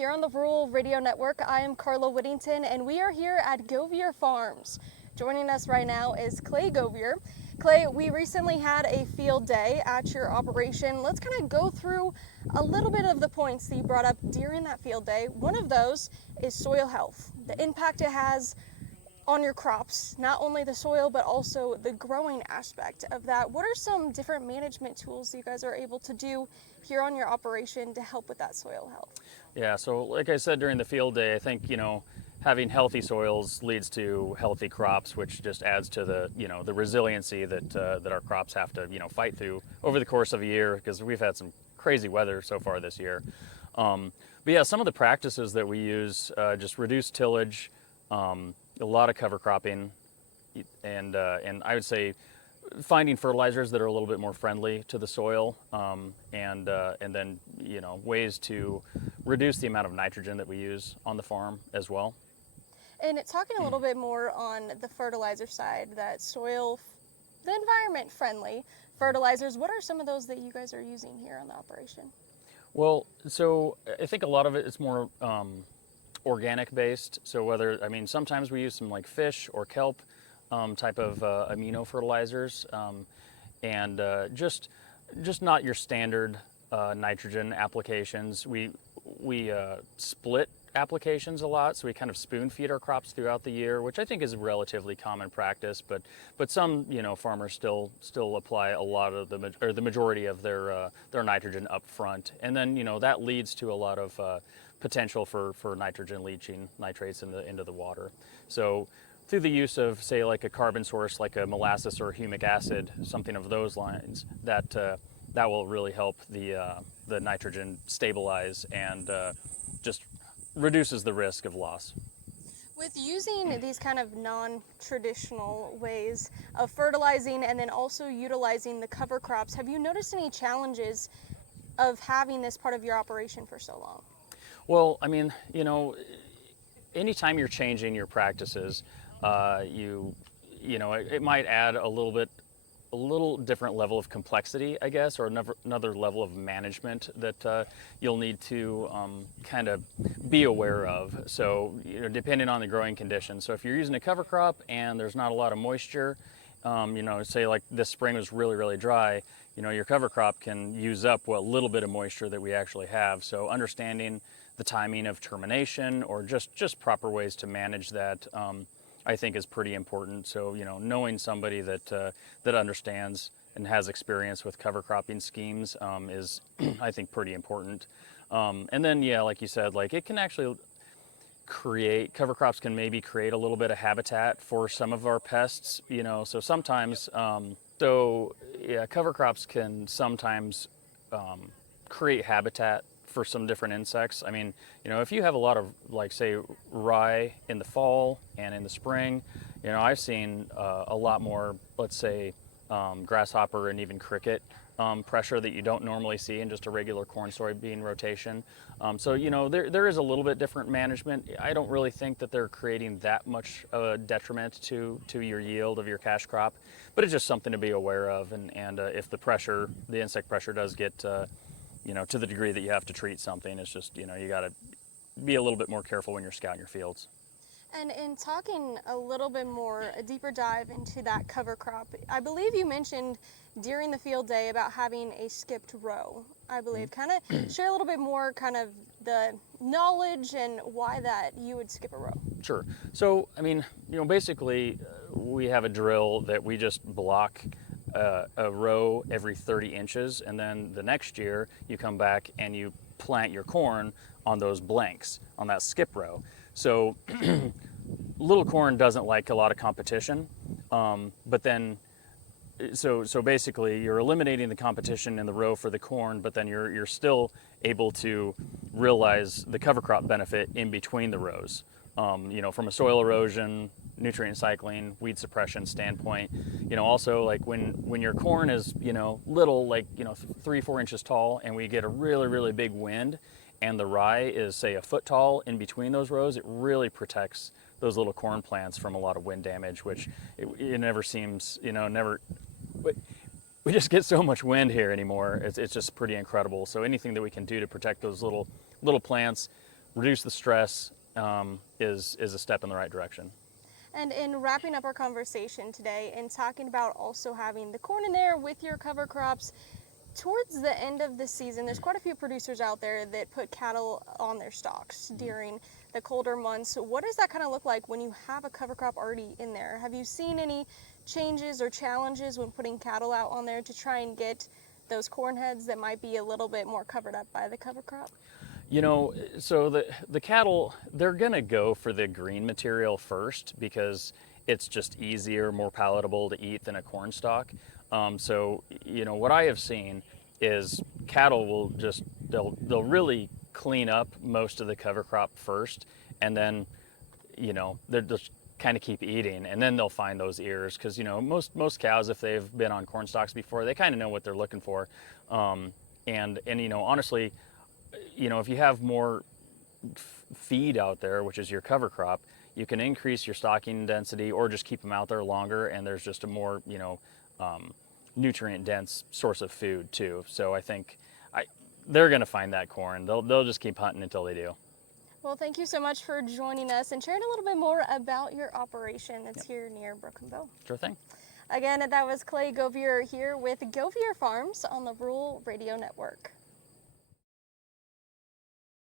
Here on the Rural Radio Network, I am Carla Whittington, and we are here at Govier Farms. Joining us right now is Clay Govier. Clay, we recently had a field day at your operation. Let's kind of go through a little bit of the points that you brought up during that field day. One of those is soil health, the impact it has on your crops, not only the soil, but also the growing aspect of that. What are some different management tools you guys are able to do here on your operation to help with that soil health? Yeah, so like I said during the field day, I think, having healthy soils leads to healthy crops, which just adds to the resiliency that our crops have to, fight through over the course of a year, because we've had some crazy weather so far this year. But yeah, some of the practices that we use, just reduce tillage, a lot of cover cropping, and I would say finding fertilizers that are a little bit more friendly to the soil, and then ways to reduce the amount of nitrogen that we use on the farm as well. And talking a little bit more on the fertilizer side, that the environment friendly fertilizers, what are some of those that you guys are using here on the operation? Well, so I think a lot of it is more organic based. So sometimes we use some like fish or kelp type of amino fertilizers, and just not your standard nitrogen applications. We split applications a lot, so we kind of spoon feed our crops throughout the year, which I think is a relatively common practice. But some farmers still apply a lot of the majority of their nitrogen up front, and then that leads to a lot of potential for nitrogen leaching nitrates into the water. So through the use of, say, like a carbon source, like a molasses or humic acid, something of those lines, that will really help the nitrogen stabilize and just reduces the risk of loss. With using these kind of non-traditional ways of fertilizing and then also utilizing the cover crops, have you noticed any challenges of having this part of your operation for so long? Well, anytime you're changing your practices, it might add a little different level of complexity, I guess, or another level of management that you'll need to kind of be aware of. So, depending on the growing conditions. So if you're using a cover crop and there's not a lot of moisture, say like this spring was really, really dry, your cover crop can use up what little bit of moisture that we actually have. So understanding the timing of termination or just proper ways to manage that, I think is pretty important. So, knowing somebody that understands and has experience with cover cropping schemes is, I think, pretty important. And then, yeah, like you said, like it can actually cover crops can maybe create a little bit of habitat for some of our pests, so sometimes, cover crops can sometimes create habitat for some different insects. If you have a lot of, like, say, rye in the fall and in the spring, I've seen a lot more, let's say, grasshopper and even cricket pressure that you don't normally see in just a regular corn soybean rotation. So there is a little bit different management. I don't really think that they're creating that much detriment to your yield of your cash crop, but it's just something to be aware of. And if the insect pressure does get to the degree that you have to treat something, it's just, you got to be a little bit more careful when you're scouting your fields. And in talking a little bit more, a deeper dive into that cover crop, I believe you mentioned during the field day about having a skipped row, I believe. Kind of share a little bit more kind of the knowledge and why that you would skip a row. Sure. So, basically we have a drill that we just block a row every 30 inches, and then the next year you come back and you plant your corn on those blanks, on that skip row. So little corn doesn't like a lot of competition, but then so basically you're eliminating the competition in the row for the corn, but then you're still able to realize the cover crop benefit in between the rows. From a soil erosion, nutrient cycling, weed suppression standpoint. Also, like when your corn is little, like 3-4 inches tall, and we get a really, really big wind, and the rye is, say, a foot tall in between those rows, it really protects those little corn plants from a lot of wind damage, which it never seems, we just get so much wind here anymore. It's just pretty incredible. So anything that we can do to protect those little plants, reduce the stress is a step in the right direction. And in wrapping up our conversation today and talking about also having the corn in there with your cover crops, towards the end of the season, there's quite a few producers out there that put cattle on their stocks during the colder months. What does that kind of look like when you have a cover crop already in there? Have you seen any changes or challenges when putting cattle out on there to try and get those corn heads that might be a little bit more covered up by the cover crop? You know, so the cattle, they're gonna go for the green material first because it's just easier, more palatable to eat than a corn stalk. So, you know, what I have seen is cattle will just, they'll really clean up most of the cover crop first, and then, you know, they'll just kind of keep eating, and then they'll find those ears, because, you know, most cows, if they've been on corn stalks before, they kind of know what they're looking for. And you know, honestly, you know, if you have more feed out there, which is your cover crop, you can increase your stocking density or just keep them out there longer, and there's just a more, you know, nutrient dense source of food too. So I think they're going to find that corn. They'll just keep hunting until they do. Well, thank you so much for joining us and sharing a little bit more about your operation that's here near Broken Bow. Sure thing. Again, that was Clay Govier here with Govier Farms on the Rural Radio Network.